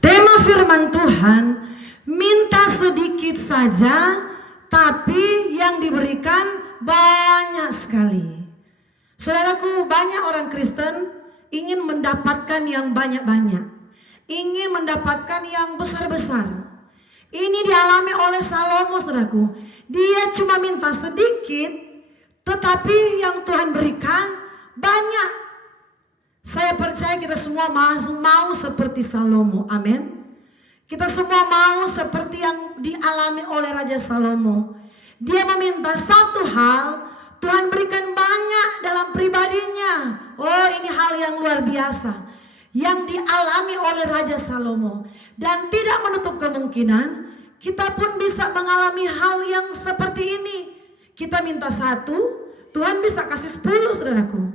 Tema firman Tuhan, minta sedikit saja, tapi yang diberikan banyak sekali. Saudaraku, banyak orang Kristen ingin mendapatkan yang banyak-banyak, ingin mendapatkan yang besar-besar. Ini dialami oleh Salomo, saudaraku. Dia cuma minta sedikit, tetapi yang Tuhan berikan banyak. Saya percaya kita semua mau seperti Salomo, amin. Kita semua mau seperti yang dialami oleh Raja Salomo. Dia meminta satu hal, Tuhan berikan banyak dalam pribadinya. Oh, ini hal yang luar biasa yang dialami oleh Raja Salomo. Dan tidak menutup kemungkinan kita pun bisa mengalami hal yang seperti ini. Kita minta satu, Tuhan bisa kasih 10, saudaraku.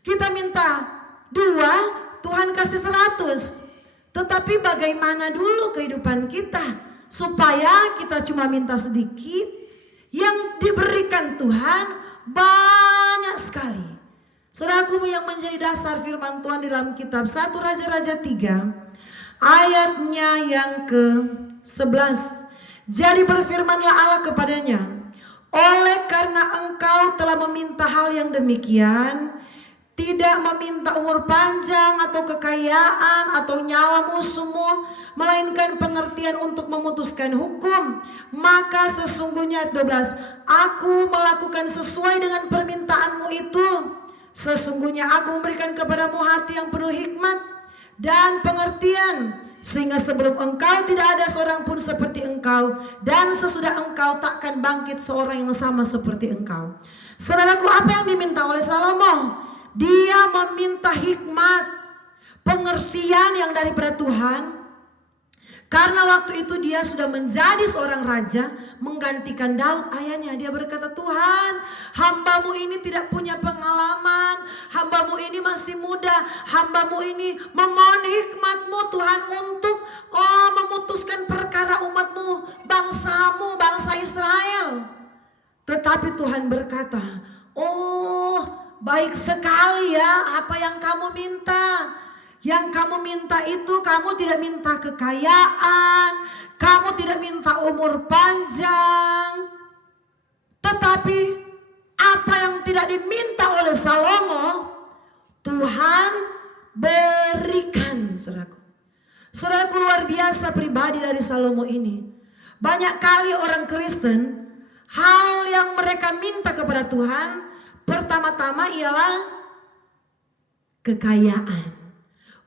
Kita minta 2, Tuhan kasih 100. Tetapi bagaimana dulu kehidupan kita supaya kita cuma minta sedikit, yang diberikan Tuhan banyak sekali. Saudaraku, yang menjadi dasar firman Tuhan dalam kitab 1 Raja-Raja 3 ayatnya yang ke-11. Jadi berfirmanlah Allah kepadanya, oleh karena engkau telah meminta hal yang demikian, tidak meminta umur panjang atau kekayaan atau nyawamu semua, melainkan pengertian untuk memutuskan hukum, maka sesungguhnya 12, aku melakukan sesuai dengan permintaanmu itu. Sesungguhnya aku memberikan kepadamu hati yang penuh hikmat dan pengertian, sehingga sebelum engkau tidak ada seorang pun seperti engkau, dan sesudah engkau takkan bangkit seorang yang sama seperti engkau. Saudaraku, apa yang diminta oleh Salomo? Dia meminta hikmat, pengertian yang daripada Tuhan. Karena waktu itu dia sudah menjadi seorang raja, menggantikan Daud ayahnya. Dia berkata, Tuhan, hambamu ini tidak punya pengalaman, hambamu ini masih muda, hambamu ini memohon hikmatmu Tuhan untuk memutuskan perkara umatmu, bangsamu, bangsa Israel. Tetapi Tuhan berkata, baik sekali ya apa yang kamu minta. Yang kamu minta itu, kamu tidak minta kekayaan, kamu tidak minta umur panjang. Tetapi apa yang tidak diminta oleh Salomo, Tuhan berikan, saudaraku. Saudaraku, luar biasa pribadi dari Salomo ini. Banyak kali orang Kristen, hal yang mereka minta kepada Tuhan pertama-tama ialah kekayaan.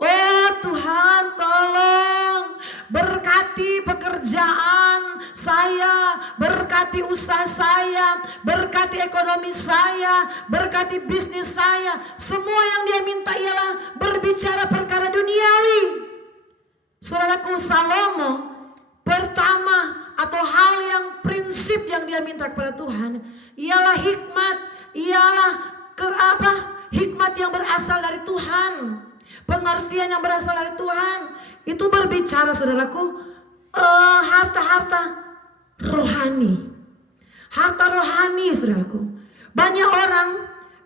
Oh Tuhan, tolong berkati pekerjaan saya, berkati usaha saya, berkati ekonomi saya, berkati bisnis saya. Semua yang dia minta ialah berbicara perkara duniawi. Saudaraku, Salomo pertama atau hal yang prinsip yang dia minta kepada Tuhan ialah hikmat, ialah hikmat yang berasal dari Tuhan, pengertian yang berasal dari Tuhan. Itu berbicara, saudaraku, harta-harta rohani, harta rohani, saudaraku. Banyak orang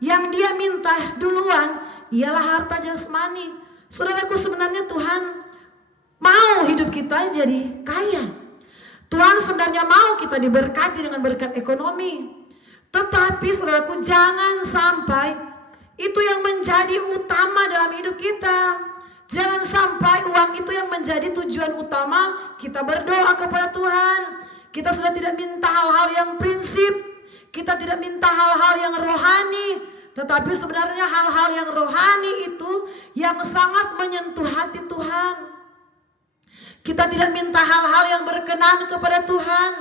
yang dia minta duluan ialah harta jasmani. Saudaraku, sebenarnya Tuhan mau hidup kita jadi kaya. Tuhan sebenarnya mau kita diberkati dengan berkat ekonomi. Tetapi saudaraku, jangan sampai itu yang menjadi utama dalam hidup kita. Jangan sampai uang itu yang menjadi tujuan utama kita berdoa kepada Tuhan. Kita sudah tidak minta hal-hal yang prinsip, kita tidak minta hal-hal yang rohani. Tetapi sebenarnya hal-hal yang rohani itu yang sangat menyentuh hati Tuhan. Kita tidak minta hal-hal yang berkenan kepada Tuhan.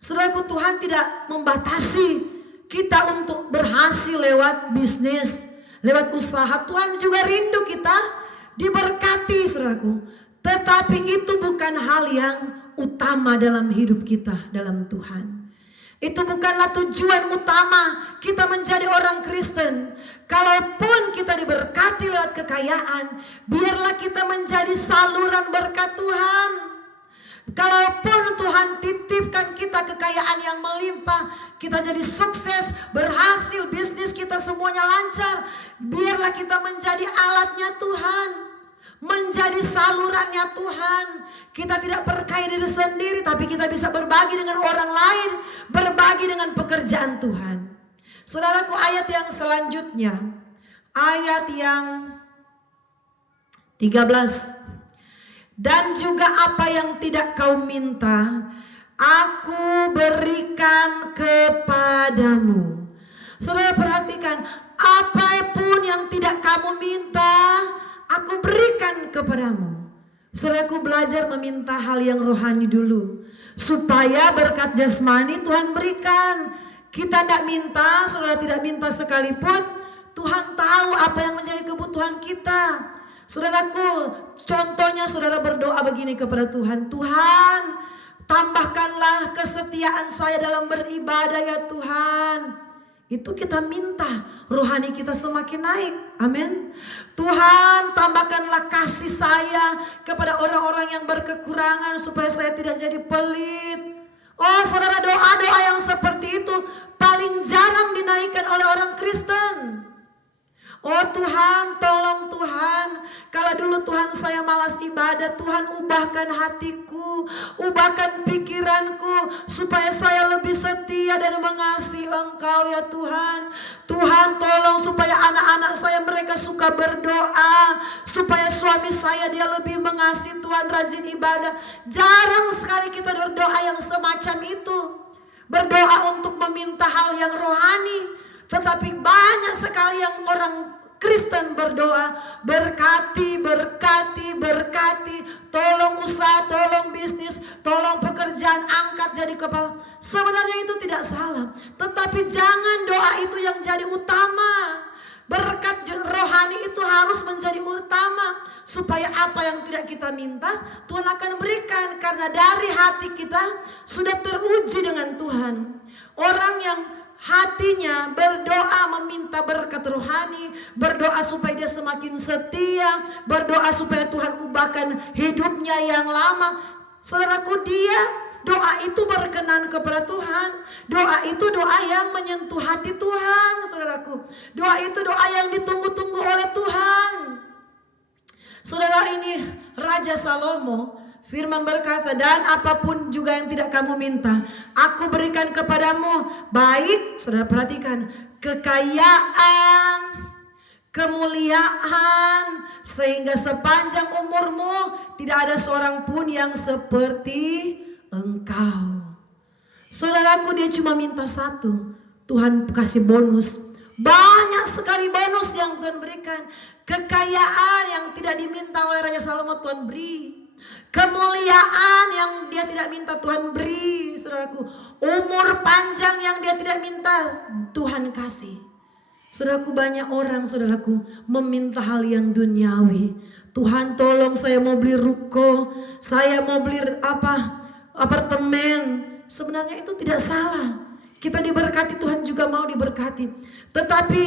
Saudaraku, Tuhan tidak membatasi kita untuk berhasil lewat bisnis, lewat usaha. Tuhan juga rindu kita diberkati, saudaraku. Tetapi itu bukan hal yang utama dalam hidup kita dalam Tuhan. Itu bukanlah tujuan utama kita menjadi orang Kristen. Kalaupun kita diberkati lewat kekayaan, biarlah kita menjadi saluran berkat Tuhan. Kalaupun Tuhan titipkan kita kekayaan yang melimpah, kita jadi sukses, berhasil, bisnis kita semuanya lancar, biarlah kita menjadi alatnya Tuhan. menjadi salurannya Tuhan. Kita tidak berkaya diri sendiri, tapi kita bisa berbagi dengan orang lain, berbagi dengan pekerjaan Tuhan. Saudaraku, ayat yang selanjutnya, ayat yang 13. Dan juga apa yang tidak kau minta, aku berikan kepadamu. Saudara perhatikan, apapun yang tidak kamu minta, aku berikan kepadamu. Saudaraku, belajar meminta hal yang rohani dulu, supaya berkat jasmani Tuhan berikan. Kita tidak minta, saudara tidak minta sekalipun, Tuhan tahu apa yang menjadi kebutuhan kita. Saudaraku, contohnya saudara berdoa begini kepada Tuhan, Tuhan tambahkanlah kesetiaan saya dalam beribadah ya Tuhan. Itu kita minta rohani kita semakin naik. Amin. Tuhan tambahkanlah kasih saya kepada orang-orang yang berkekurangan supaya saya tidak jadi pelit. Oh saudara, doa-doa yang seperti itu paling jarang dinaikkan oleh orang Kristen. Oh Tuhan, tolong Tuhan, kalau dulu Tuhan saya malas ibadah, Tuhan ubahkan hatiku, ubahkan pikiranku, supaya saya lebih setia dan mengasihi Engkau ya Tuhan. Tuhan tolong supaya anak-anak saya mereka suka berdoa, supaya suami saya dia lebih mengasihi Tuhan, rajin ibadah. Jarang sekali kita berdoa yang semacam itu, berdoa untuk meminta hal yang rohani. Tetapi banyak sekali yang orang Kristen berdoa, berkati, berkati, berkati, tolong usaha, tolong bisnis, tolong pekerjaan, angkat jadi kepala. Sebenarnya itu tidak salah, tetapi jangan doa itu yang jadi utama. Berkat rohani itu harus menjadi utama, supaya apa yang tidak kita minta Tuhan akan berikan, karena dari hati kita sudah teruji dengan Tuhan. Orang yang hatinya berdoa meminta berkat rohani, berdoa supaya dia semakin setia, berdoa supaya Tuhan ubahkan hidupnya yang lama. Saudaraku, dia doa itu berkenan kepada Tuhan. Doa itu doa yang menyentuh hati Tuhan, saudaraku. Doa itu doa yang ditunggu-tunggu oleh Tuhan. Saudara, ini Raja Salomo, firman berkata, dan apapun juga yang tidak kamu minta, aku berikan kepadamu. Baik, saudara perhatikan, kekayaan, kemuliaan, sehingga sepanjang umurmu tidak ada seorang pun yang seperti engkau. Saudaraku, dia cuma minta satu, Tuhan kasih bonus. Banyak sekali bonus yang Tuhan berikan. Kekayaan yang tidak diminta oleh Raja Salomo Tuhan beri. Kemuliaan yang dia tidak minta Tuhan beri, saudaraku. Umur panjang yang dia tidak minta Tuhan kasih. Saudaraku, banyak orang, saudaraku, meminta hal yang duniawi. Tuhan tolong saya mau beli ruko, saya mau beli apartemen. Sebenarnya itu tidak salah. Kita diberkati, Tuhan juga mau diberkati. Tetapi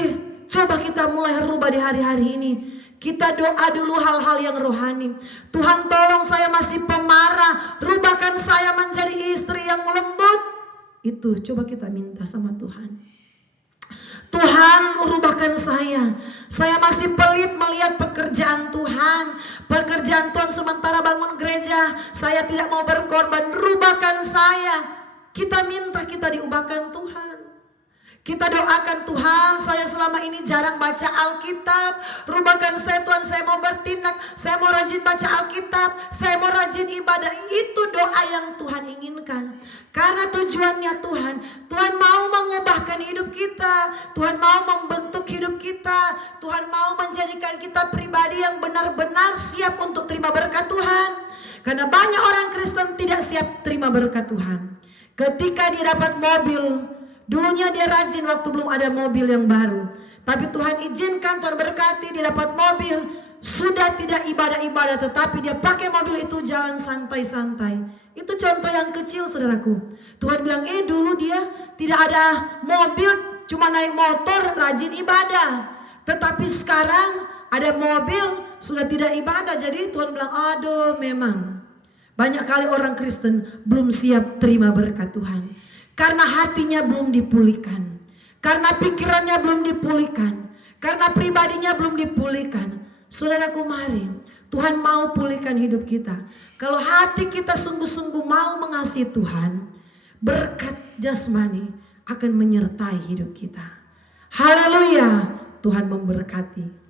coba kita mulai rubah di hari-hari ini. Kita doa dulu hal-hal yang rohani. Tuhan tolong saya masih pemarah, rubahkan saya menjadi istri yang lembut. Itu coba kita minta sama Tuhan. Tuhan, rubahkan saya. Saya masih pelit melihat pekerjaan Tuhan. Pekerjaan Tuhan sementara bangun gereja, saya tidak mau berkorban. Rubahkan saya. Kita minta, kita diubahkan Tuhan. Kita doakan, Tuhan, saya selama ini jarang baca Alkitab. Rubahkan saya Tuhan, saya mau bertindak, saya mau rajin baca Alkitab, saya mau rajin ibadah. Itu doa yang Tuhan inginkan. Karena tujuannya Tuhan mau mengubahkan hidup kita. Tuhan mau membentuk hidup kita. Tuhan mau menjadikan kita pribadi yang benar-benar siap untuk terima berkat Tuhan. Karena banyak orang Kristen tidak siap terima berkat Tuhan. Ketika dia dapat mobil, dulunya dia rajin waktu belum ada mobil yang baru. Tapi Tuhan izinkan, Tuhan berkati, dia dapat mobil. Sudah tidak ibadah-ibadah, tetapi dia pakai mobil itu jalan santai-santai. Itu contoh yang kecil, saudaraku. Tuhan bilang, dulu dia tidak ada mobil, cuma naik motor, rajin ibadah. Tetapi sekarang ada mobil, sudah tidak ibadah. Jadi Tuhan bilang, aduh memang. Banyak kali orang Kristen belum siap terima berkat Tuhan. Karena hatinya belum dipulihkan. Karena pikirannya belum dipulihkan. Karena pribadinya belum dipulihkan. Saudaraku, mari Tuhan mau pulihkan hidup kita. Kalau hati kita sungguh-sungguh mau mengasihi Tuhan, berkat jasmani akan menyertai hidup kita. Haleluya, Tuhan memberkati.